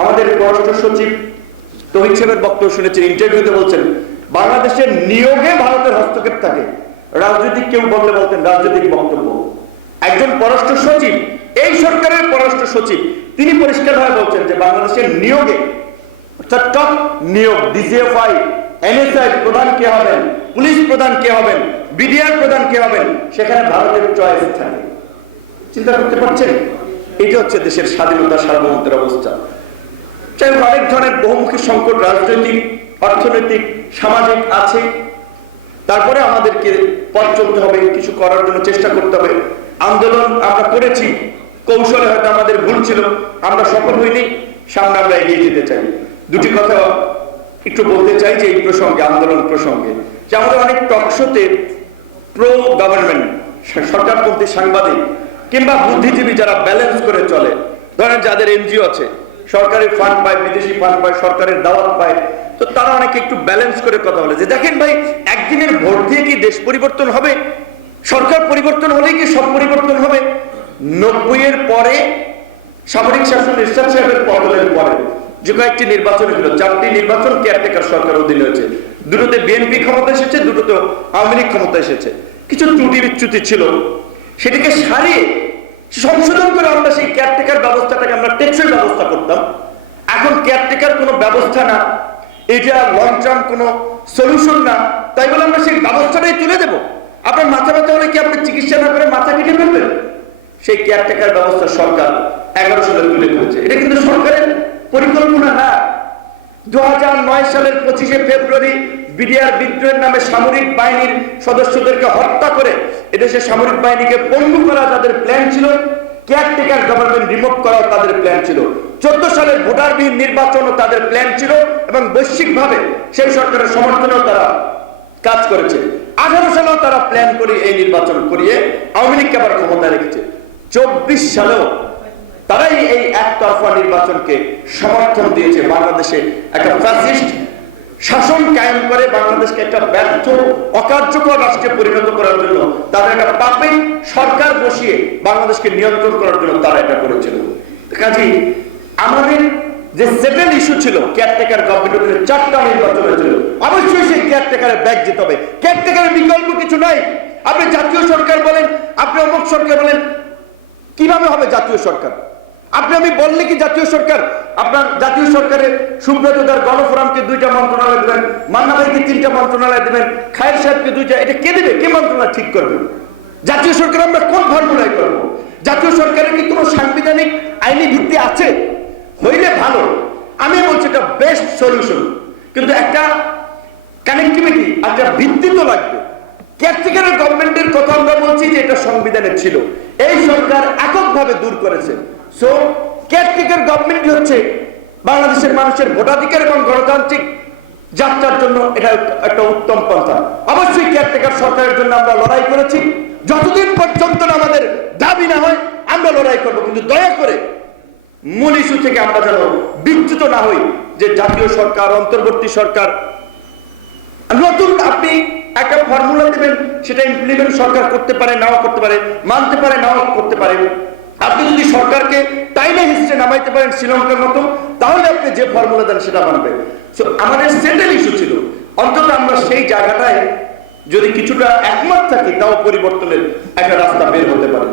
আমাদের পররাষ্ট্র সচিব তৌহিদ সাহেবের বক্তব্য শুনেছেন, ইন্টারভিউতে বলছেন বাংলাদেশের নিয়োগে ভারতের হস্তক্ষেপ থাকে। রাজনৈতিক কেউ বললে বলতেন রাজনৈতিক বক্তব্য। একজন পররাষ্ট্র সচিব, এই সরকারের পররাষ্ট্র সচিব, তিনি পরিষ্কারভাবে বলছেন যে বাংলাদেশের নিয়োগে অর্থাৎ টপ নিয়োগ, ডিজিএফআই, এনএসআই প্রধান কে হবেন, পুলিশ প্রধান কে হবেন, বিডিআর প্রধান কে হবেন, সেখানে ভারতের চয়েস থাকে। চিন্তা করতে পারছেন? এটা হচ্ছে দেশের স্বাধীনতা সার্বভৌমত্বের অবস্থা। চাই অনেক ধরনের বহুমুখী সংকট রাজনৈতিক, অর্থনৈতিক, সামাজিক আছে, তারপরে আমাদেরকে পথ চলতে হবে, কিছু করার জন্য চেষ্টা করতে হবে। আন্দোলন আমরা করেছি, কৌশলে হয়তো আমাদের ভুল ছিল, আমরা সফল হইনি, সামনে আমরা এগিয়ে যেতে চাই। দুটি কথা একটু বলতে চাই যে এই প্রসঙ্গে, আন্দোলন প্রসঙ্গে, যে আমাদের অনেক টকশোতে প্রো গভর্নমেন্ট সরকারপন্থী সাংবাদিক কিংবা বুদ্ধিজীবী যারা ব্যালেন্স করে চলে, ধরেন যাদের এনজিও আছে, সরকারি ফান্ড পায়, বিদেশি ফান্ড পায়, সরকারের দাওয়াত পায়, তো তারা অনেকে একটু ব্যালেন্স করে কথা বলে যে দেখেন ভাই, একদিনের ভোট দিয়ে কি দেশ পরিবর্তন হবে? সরকার পরিবর্তন হলেই কি সব পরিবর্তন হবে? 90-এর পরে সামরিক শাসন এরশাদ সাহেবের পতনের পরে যে কয়েকটি নির্বাচন হলো, 4টি নির্বাচন কেয়ারটেকার সরকার অধীনে হয়েছে। দুটোতে বিএনপি ক্ষমতা এসেছে, দুটোতে আওয়ামী লীগ ক্ষমতা এসেছে। কিছু ত্রুটি বিচ্যুতি ছিল, সেটাকে সারিয়ে সংশোধন করে আমরা সেই কেয়ারটেকার ব্যবস্থাটাকে আমরা টেকসই ব্যবস্থা করতাম। এখন কেয়ারটেকার কোনো ব্যবস্থা না, এটা লং টার্ম কোনো সলিউশন না, তাই বলে আমরা সেই ব্যবস্থাটাই তুলে দেবো। আপনার মাথা ব্যথা হলে কি আপনি চিকিৎসা না করে মাথা কেটে ফেলবেন? সেই কেয়ারটেকার ব্যবস্থা সরকার 11 সালে তুলে ফেলেছে। এটা কিন্তু সরকারের পরিকল্পনা না। 2009 সালের 25শে ফেব্রুয়ারি বিডিআর বিদ্রোহের নামে সামরিক বাহিনীর সদস্যদেরকে হত্যা করে এদেশে সামরিক বাহিনীকে পঙ্গু করা তাদের প্ল্যান ছিল, কেয়ারটেকার গভর্নমেন্ট রিমুভ করাও তাদের প্ল্যান ছিল, 14 সালের ভোটারবিহীন নির্বাচনও তাদের প্ল্যান ছিল, এবং বৈশ্বিকভাবে সেই সরকারের সমর্থনেও তারা কাজ করেছে। 18 সালেও তারা প্ল্যান করে এই নির্বাচন করিয়ে আওয়ামী লীগকে আবার ক্ষমতায় রেখেছে। 24 সালেও তারাই এই একতরফা নির্বাচনকে সমর্থন দিয়েছে। বাংলাদেশে একটা ফ্যাসিস্ট শাসন কায়েম করে বাংলাদেশকে একটা ব্যর্থ, অকার্যকর রাষ্ট্রে পরিণত করার জন্য, তাদের একটা পাপেট সরকার বসিয়ে বাংলাদেশকে নিয়ন্ত্রণ করার জন্য তারা এটা করেছিল। কাজেই আমাদের যে সেটেল ইস্যু ছিল, কেয়ারটেকার গভর্নমেন্টের 4টা নির্বাচন হয়েছিল, অবশ্যই সেই কেয়ারটেকারের ব্যাগ যেতে হবে। কেয়ারটেকারের বিকল্প কিছু নাই। আপনি জাতীয় সরকার বলেন, আপনি অমুক সরকার বলেন, কিভাবে হবে জাতীয় সরকার? আপনি আমি বললে কি জাতীয় সরকার? আপনার জাতীয় সরকারে সুব্রতদার গণফোরামকে 2টা মন্ত্রণালয় দেবেন, মান্না ভাইকে 3টা মন্ত্রণালয় দেবেন, খায়ের সাহেবকে 2টা, এটা কে দেবে? কে মন্ত্রণালয় ঠিক করবে? জাতীয় সরকার আমরা কোন ফর্মুলায় করবো? জাতীয় সরকারের কি কোনো সাংবিধানিক আইনি ভিত্তি আছে? হইলে ভালো, আমি বলছি এটা বেস্ট সলিউশন, কিন্তু একটা কানেক্টিভিটি, একটা ভিত্তি তো লাগবে। কেয়ারটেকারের গভর্নমেন্টের কথা আমরা বলছি যে এটা সংবিধানে ছিল, এই সরকার এককভাবে দূর করেছে। সো কেয়ারটেকার গভর্নমেন্ট হচ্ছে বাংলাদেশের মানুষের ভোটাধিকার এবং গণতান্ত্রিক যাত্রার জন্য এটা একটা উত্তম পন্থা। অবশ্যই কেয়ারটেকার সরকারের জন্য আমরা লড়াই করেছি, যতদিন পর্যন্ত আমাদের দাবি না হয় আমরা লড়াই করব, কিন্তু দয়া করে মূল ইস্যু থেকে আমরা যেন বিচ্যুত না হই যে জাতীয় সরকার, অন্তর্বর্তী সরকার নতুন আপনি একটা ফর্মুলা দেবেন, সেটা ইমপ্লিমেন্ট সরকার করতে পারে, নাও করতে পারে, মানতে পারে, নাও করতে পারে। আপনি যদি সরকারকে টাইনে হিস্ট্রে নামাইতে পারেন শ্রীলঙ্কার মতো, তাহলে আপনি যে ফর্মুলা দেন সেটা মানবে। সো আমাদের সেটেল ইস্যু ছিল, অন্তত আমরা সেই জায়গাটায় যদি কিছুটা একমত থাকি, তাও পরিবর্তনের একটা রাস্তা বের হতে পারে।